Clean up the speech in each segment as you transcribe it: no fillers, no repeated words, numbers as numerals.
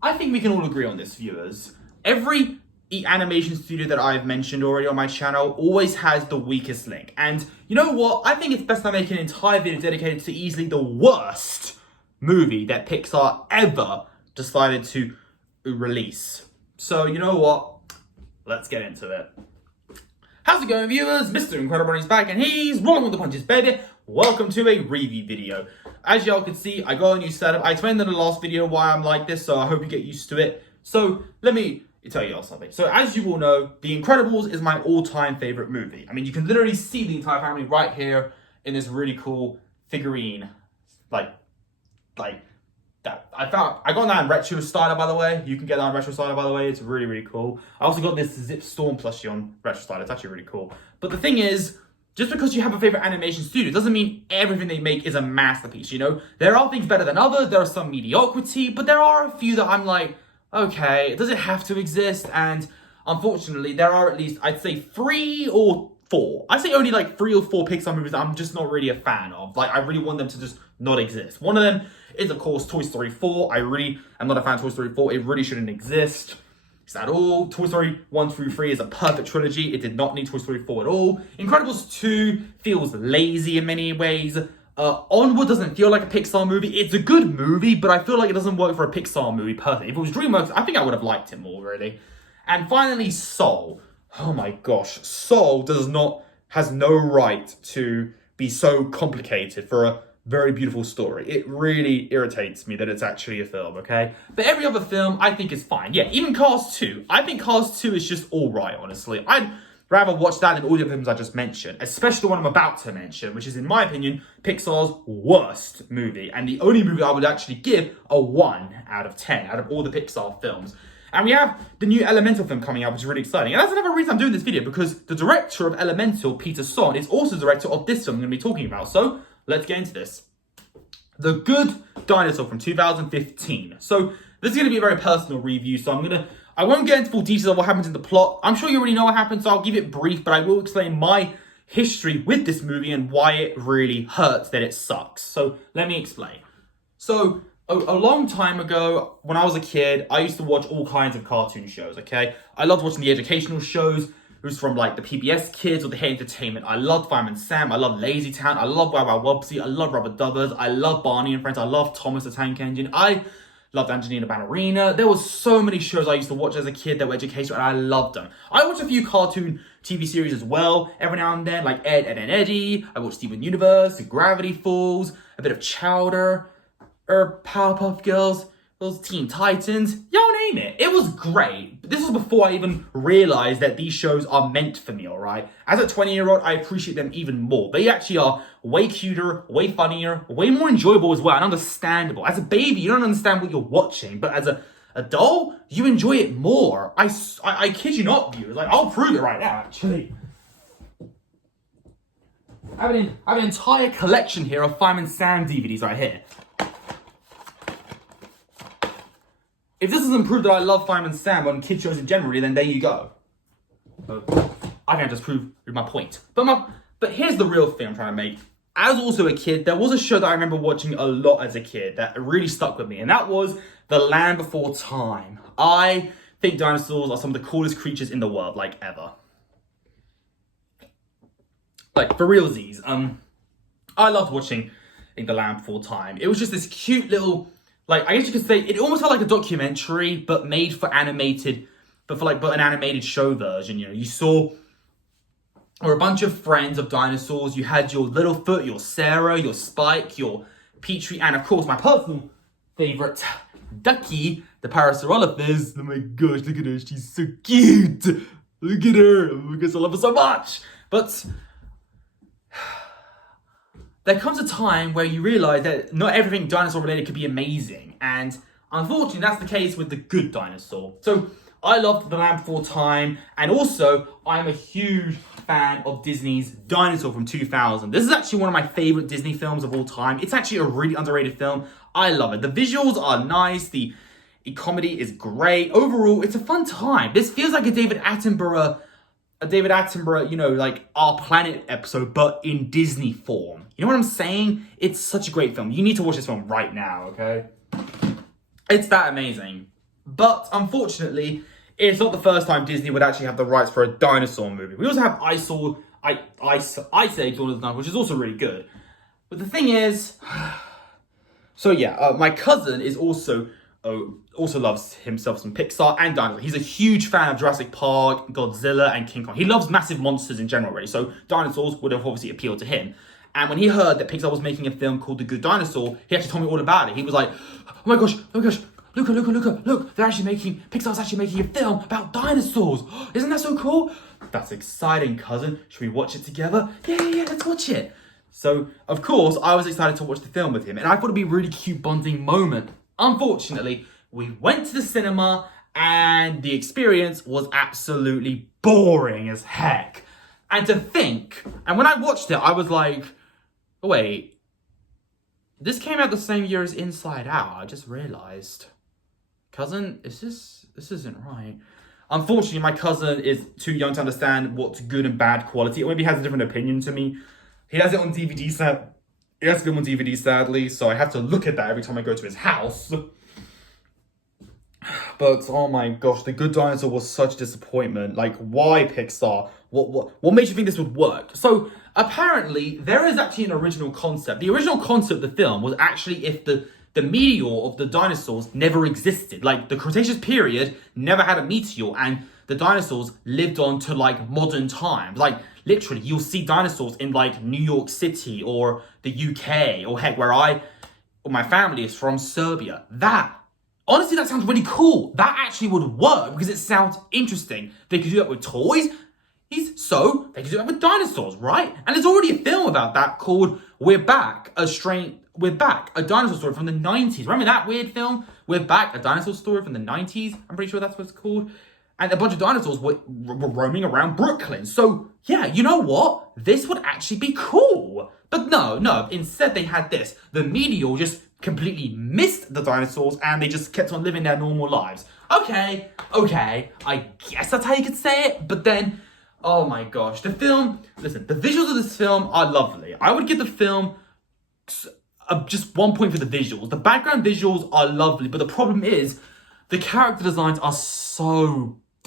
I think we can all agree on this, viewers. Every animation studio that I've mentioned already on my channel always has the weakest link. And you know what? I think it's best I make an entire video dedicated to easily the worst movie that Pixar ever decided to release. So you know what? Let's get into it. How's it going, viewers? Mr. Incredi-Brony's back and he's rolling with the punches, baby. Welcome to a review video. As y'all can see, I got a new setup. I explained in the last video why I'm like this, so I hope you get used to it. So let me tell you all something. So as you all know, The Incredibles is my all-time favorite movie. I mean, you can literally see the entire family right here in this really cool figurine. Like that. I got that in retro styler, by the way. You can get that on retro styler, by the way. It's really, really cool. I also got this Zip Storm plushie on retro styler. It's actually really cool. But the thing is, just because you have a favorite animation studio doesn't mean everything they make is a masterpiece, you know? There are things better than others, there are some mediocrity, but there are a few that I'm like, okay, does it have to exist? And unfortunately, there are at least, I'd say 3 or 4. I'd say only like 3 or 4 Pixar movies that I'm just not really a fan of. Like, I really want them to just not exist. One of them is, of course, Toy Story 4. I really am not a fan of Toy Story 4. It really shouldn't exist. Is that all? Toy Story 1 through 3 is a perfect trilogy. It did not need Toy Story 4 at all. Incredibles 2 feels lazy in many ways. Onward doesn't feel like a Pixar movie. It's a good movie, but I feel like it doesn't work for a Pixar movie personally. If it was DreamWorks, I think I would have liked it more, really. And finally, Soul. Oh my gosh. Soul has no right to be so complicated for a very beautiful story. It really irritates me that it's actually a film, okay? But every other film, I think is fine. Yeah, even Cars 2. I think Cars 2 is just all right, honestly. I'd rather watch that than all the films I just mentioned, especially the one I'm about to mention, which is, in my opinion, Pixar's worst movie, and the only movie I would actually give a 1 out of 10 out of all the Pixar films. And we have the new Elemental film coming out, which is really exciting. And that's another reason I'm doing this video, because the director of Elemental, Peter Sohn, is also the director of this film I'm going to be talking about. So let's get into this. The Good Dinosaur from 2015. So this is going to be a very personal review, so I won't get into full details of what happens in the plot. I'm sure you already know what happens, so I'll give it brief, but I will explain my history with this movie and why it really hurts that it sucks. So let me explain. So a long time ago, when I was a kid, I used to watch all kinds of cartoon shows, okay? I loved watching the educational shows. It was from like the PBS Kids or the Hit Entertainment. I loved Fireman Sam. I loved Lazy Town. I loved Wow Wow Wubbzy. I loved Rubber Dubbers. I loved Barney and Friends. I loved Thomas the Tank Engine. I loved Angelina Ballerina. There was so many shows I used to watch as a kid that were educational, and I loved them. I watched a few cartoon TV series as well, every now and then, like Ed, Ed and Eddie. I watched Steven Universe, Gravity Falls, a bit of Chowder, Powerpuff Girls, those Teen Titans, y'all name it. It was great. But this was before I even realized that these shows are meant for me, alright? As a 20-year-old, I appreciate them even more. They actually are way cuter, way funnier, way more enjoyable as well, and understandable. As a baby, you don't understand what you're watching, but as an adult, you enjoy it more. I kid you not, viewers. Like, I'll prove it right now, actually. I have an entire collection here of Fireman Sam DVDs right here. If this doesn't prove that I love Fireman Sam on kid shows in general, then there you go. I can just prove my point. But here's the real thing I'm trying to make. As also a kid, there was a show that I remember watching a lot as a kid that really stuck with me, and that was The Land Before Time. I think dinosaurs are some of the coolest creatures in the world, like, ever. Like, for realsies. I loved watching The Land Before Time. It was just this cute little, like, I guess you could say, it almost felt like a documentary, but made for animated, but an animated show version, you know. You saw, or a bunch of friends of dinosaurs. You had your Littlefoot, your Sarah, your Spike, your Petrie, and of course, my personal favorite, Ducky, the Parasaurolophus. Oh my gosh, look at her, she's so cute. Look at her, oh my gosh, I love her so much. But there comes a time where you realize that not everything dinosaur related could be amazing. And unfortunately, that's the case with The Good Dinosaur. So I loved The Land Before Time. And also, I'm a huge fan of Disney's Dinosaur from 2000. This is actually one of my favorite Disney films of all time. It's actually a really underrated film. I love it. The visuals are nice. The comedy is great. Overall, it's a fun time. This feels like a David Attenborough, you know, like Our Planet episode, but in Disney form. You know what I'm saying? It's such a great film. You need to watch this film right now, okay? It's that amazing. But unfortunately, it's not the first time Disney would actually have the rights for a dinosaur movie. We also have Ice Age Dawn of the Dinosaurs, which is also really good. But the thing is, so yeah, my cousin is also loves himself some Pixar and dinosaurs. He's a huge fan of Jurassic Park, Godzilla, and King Kong. He loves massive monsters in general, really. So dinosaurs would have obviously appealed to him. And when he heard that Pixar was making a film called The Good Dinosaur, he actually told me all about it. He was like, oh my gosh, Luca, look, Pixar's actually making a film about dinosaurs. Isn't that so cool? That's exciting, cousin. Should we watch it together? Yeah, let's watch it. So, of course, I was excited to watch the film with him, and I thought it'd be a really cute bonding moment. Unfortunately, we went to the cinema, and the experience was absolutely boring as heck. And when I watched it, I was like, oh, wait, this came out the same year as Inside Out. I just realized. Cousin, this isn't right. Unfortunately, my cousin is too young to understand what's good and bad quality, or maybe has a different opinion to me. He has it on DVD set. He has the film on DVD, sadly, so I have to look at that every time I go to his house. But oh my gosh, The Good Dinosaur was such a disappointment. Like, why Pixar? What made you think this would work? So apparently, there is actually an original concept. The original concept of the film was actually if the meteor of the dinosaurs never existed. Like, the Cretaceous period never had a meteor, and the dinosaurs lived on to, like, modern times. Like, literally, you'll see dinosaurs in, like, New York City or the UK, or heck, my family is from Serbia. Honestly, that sounds really cool. That actually would work because it sounds interesting. They could do that with toys. So they could do that with dinosaurs, right? And there's already a film about that called We're Back, a dinosaur story from the 90s. Remember that weird film? We're Back, a dinosaur story from the 90s. I'm pretty sure that's what it's called. And a bunch of dinosaurs were roaming around Brooklyn. So, yeah, you know what? This would actually be cool. But no. Instead, they had this. The meteor just completely missed the dinosaurs and they just kept on living their normal lives. Okay. I guess that's how you could say it. But then, oh my gosh. The visuals of this film are lovely. I would give the film just 1 point for the visuals. The background visuals are lovely, but the problem is the character designs are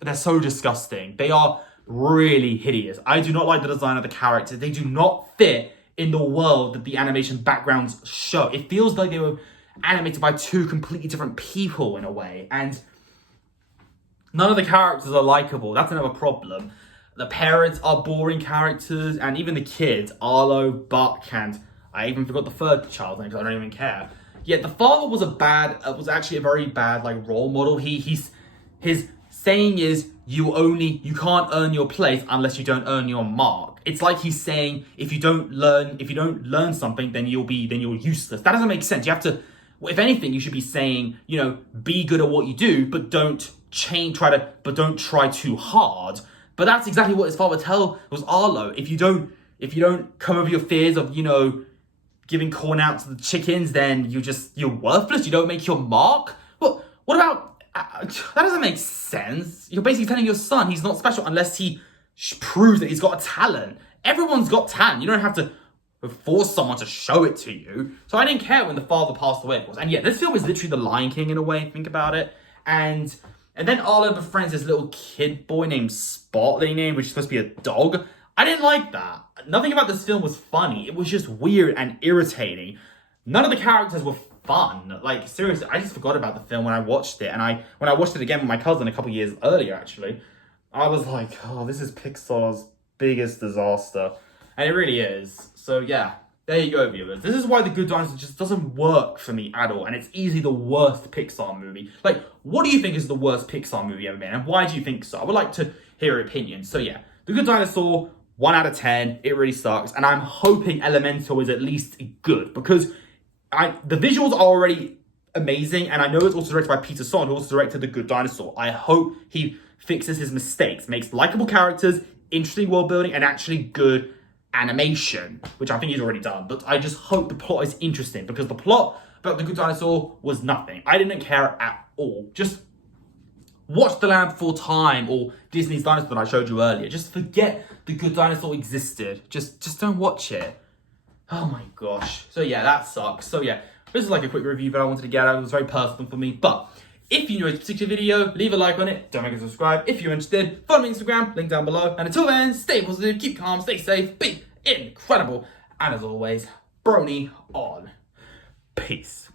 they're so disgusting. They are really hideous. I do not like the design of the characters. They do not fit in the world that the animation backgrounds show. It feels like they were animated by two completely different people in a way, and none of the characters are likable. That's another problem. The parents are boring characters, and even the kids, Arlo, Buck, and I even forgot the third child's name because I don't even care. Yet the father was actually a very bad like role model. His saying is you can't earn your place unless you don't earn your mark. It's like he's saying if you don't learn something, then you're useless. That doesn't make sense. You have to, if anything, you should be saying, be good at what you do, but don't try too hard. But that's exactly what his father was Arlo. If you don't come over your fears of, giving corn out to the chickens, then you're worthless. You don't make your mark. What about, that doesn't make sense. You're basically telling your son he's not special unless he proves that he's got a talent. Everyone's got talent. You don't have to force someone to show it to you. So I didn't care when the father passed away, of course. And yeah, this film is literally The Lion King in a way, think about it. And then Arlo befriends this little kid boy named Spot that he named, which is supposed to be a dog. I didn't like that. Nothing about this film was funny. It was just weird and irritating. None of the characters were fun. Like, seriously, I just forgot about the film when I watched it. And when I watched it again with my cousin a couple years earlier, actually, I was like, oh, this is Pixar's biggest disaster. And it really is. So, yeah, there you go, viewers. This is why The Good Dinosaur just doesn't work for me at all. And it's easily the worst Pixar movie. Like, what do you think is the worst Pixar movie ever made? And why do you think so? I would like to hear your opinions. So, yeah, The Good Dinosaur, 1 out of 10. It really sucks. And I'm hoping Elemental is at least good. Because the visuals are already amazing. And I know it's also directed by Peter Son, who also directed The Good Dinosaur. I hope he fixes his mistakes. Makes likable characters, interesting world building, and actually good animation, which I think he's already done. But I just hope the plot is interesting, because the plot about The Good Dinosaur was nothing. I didn't care at all. Just watch The Land Before Time or Disney's Dinosaur that I showed you earlier. Just forget The Good Dinosaur existed. Just don't watch it. Oh my gosh. So yeah, that sucks. So yeah, this is like a quick review that I wanted to get out. It was very personal for me. But If you enjoyed this particular video, leave a like on it. Don't forget to subscribe. If you're interested, follow me on Instagram, link down below. And until then, stay positive, keep calm, stay safe, be incredible. And as always, Brony on. Peace.